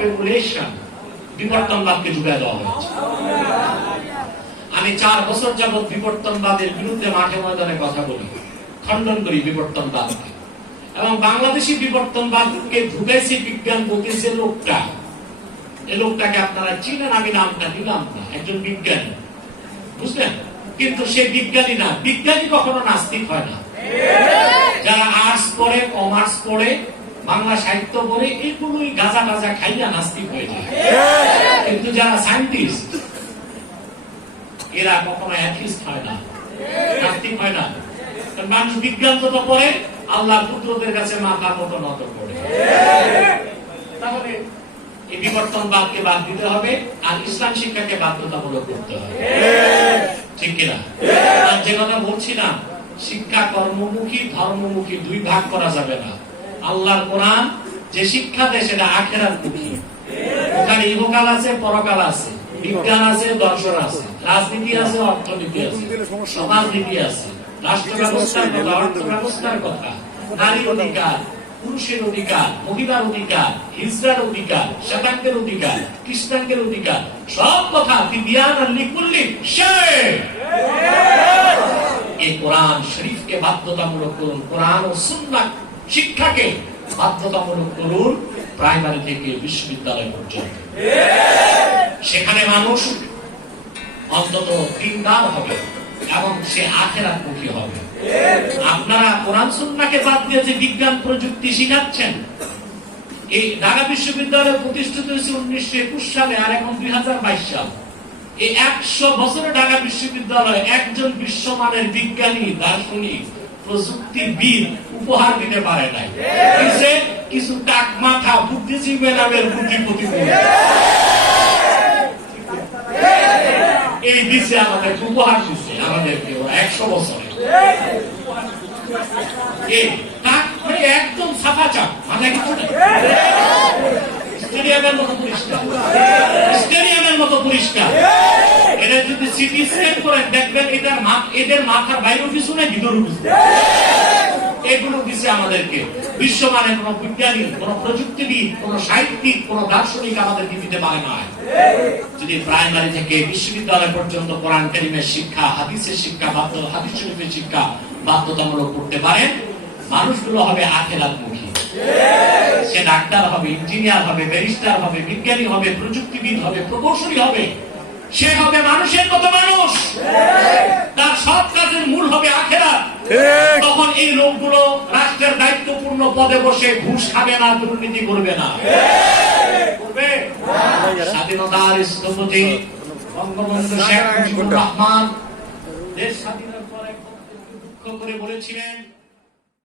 Population বিবর্তনবাদকে ঢুকে দেওয়া হয়েছে। আমি চার বছর যাবৎ বিবর্তনবাদের বিরুদ্ধে মাঠে ময়দানে কথা বলি, খণ্ডন করি বিবর্তনবাদকে। এবং বাংলাদেশি বিবর্তনবাদকে ঢুকাইছে বিজ্ঞান বলতে লোকটা এই লোকটাকে আপনারা চিনেন, আমি নামটা দিলাম না, একজন বিজ্ঞানী। বুঝলেন? কিন্তু সে বিজ্ঞানী না, বিজ্ঞানী কখনো নাস্তিক হয় না। যারা আর্টস পড়ে কমার্স পড়ে বাংলা সাহিত্য পড়ে এগুলোই গাজা গাজা খাইয়া নাস্তিক হয়ে যায়। কিন্তু যারা সায়েন্টিস্ট এরা কখনো হয় না, নাস্তিক হয় না। মানুষ বিজ্ঞান পড়ে আল্লাহ পুত্রদের কাছে মাথা মতো নত করে তাহলে এই বাদ দিতে হবে, আর ইসলাম শিক্ষাকে বাধ্যতামূলক করতে হবে। ঠিক কিনা? আর যে কথা বলছিলাম, শিক্ষা কর্মমুখী, ধর্মমুখী দুই ভাগ করা যাবে না। আল্লাহর কোরআন, যে শিক্ষা দেয় সেটা আখেরার মুখী ওখানে ইহকাল আছে, পরকাল আছে। বিজ্ঞান আছে, দর্শন আছে। রাজনীতি আছে, অর্থনীতি আছে। সমাজনীতি আছে। রাষ্ট্র ব্যবস্থার কথা অর্থ ব্যবস্থার কথা অধিকার, পুরুষের অধিকার, মহিলার অধিকার অধিকার শ্বেতাঙ্গের অধিকার, কৃষ্ণাঙ্গের অধিকার, সব কথা বিবিয়ান আর লিকুল্লি এই কোরআন শরীফকে বাধ্যতামূলক করুন। কোরআন ও সুন্নাহ শিক্ষাকে বাধ্যতামূলক করুন প্রাইমারি থেকে বিশ্ববিদ্যালয় পর্যন্ত। সেখানে মানুষ অন্তত দিনদার হবে এবং সে আখেরাত মুখী হবে। আপনারা কোরআন সুন্নাহকে বাদ দিয়ে যে বিজ্ঞান প্রযুক্তি শিখাচ্ছেন, এই ঢাকা বিশ্ববিদ্যালয় প্রতিষ্ঠিত হয়েছে উনিশশো একুশ সালে আর এখন দুই হাজার বাইশ সাল। এই একশো বছরে ঢাকা বিশ্ববিদ্যালয় একজন বিশ্বমানের বিজ্ঞানী, দার্শনিক প্রযুক্তিবিদ উপহার দিতে পারে নাই। কিছু টাক মাথা বুদ্ধিজীবী নামের বুদ্ধিপতি এই দিছে আমাদের উপহার দিছে আমাদেরকে একশো বছরে। মানে একদম সাফা চাপ মানে স্টেডিয়ামের মতো পরিষ্কার স্টেডিয়ামের মতো পরিষ্কার এটা যদি সিটি স্ক্যান করেন, দেখবেন এটার এদের মাথার বাইরে কিছু নাই ভিতরে কিছু এগুলো দিছে আমাদেরকে। বিশ্বমানের কোন বিজ্ঞানী, কোন প্রযুক্তিবিদ, কোন সাহিত্যিক, কোন দার্শনিক আমাদেরকে দিতে পারে না যদি প্রাইমারি থেকে বিশ্ববিদ্যালয় পর্যন্ত কোরআন কারিমের শিক্ষা, হাদিসের শিক্ষা, বাধ্য, হাদিস শরীফের শিক্ষা বাধ্যতামূলক করতে পারেন মানুষগুলো হবে আখেরাত মুখী সে ডাক্তার হবে, ইঞ্জিনিয়ার হবে, ব্যারিস্টার হবে, বিজ্ঞানী হবে, প্রযুক্তিবিদ হবে, প্রকৌশলী হবে। সে হবে মানুষের মতো মানুষ। তার সব কাজের মূল হবে আখেরা তখন এই লোকগুলো রাষ্ট্রের দায়িত্বপূর্ণ পদে বসে ঘুষ খাবে না দুর্নীতি করবে না। করবে? স্বাধীনতার স্থপতি বঙ্গবন্ধু শেখ মুজিবুর রহমান দেশ স্বাধীনের পরে দুঃখ করে বলেছিলেন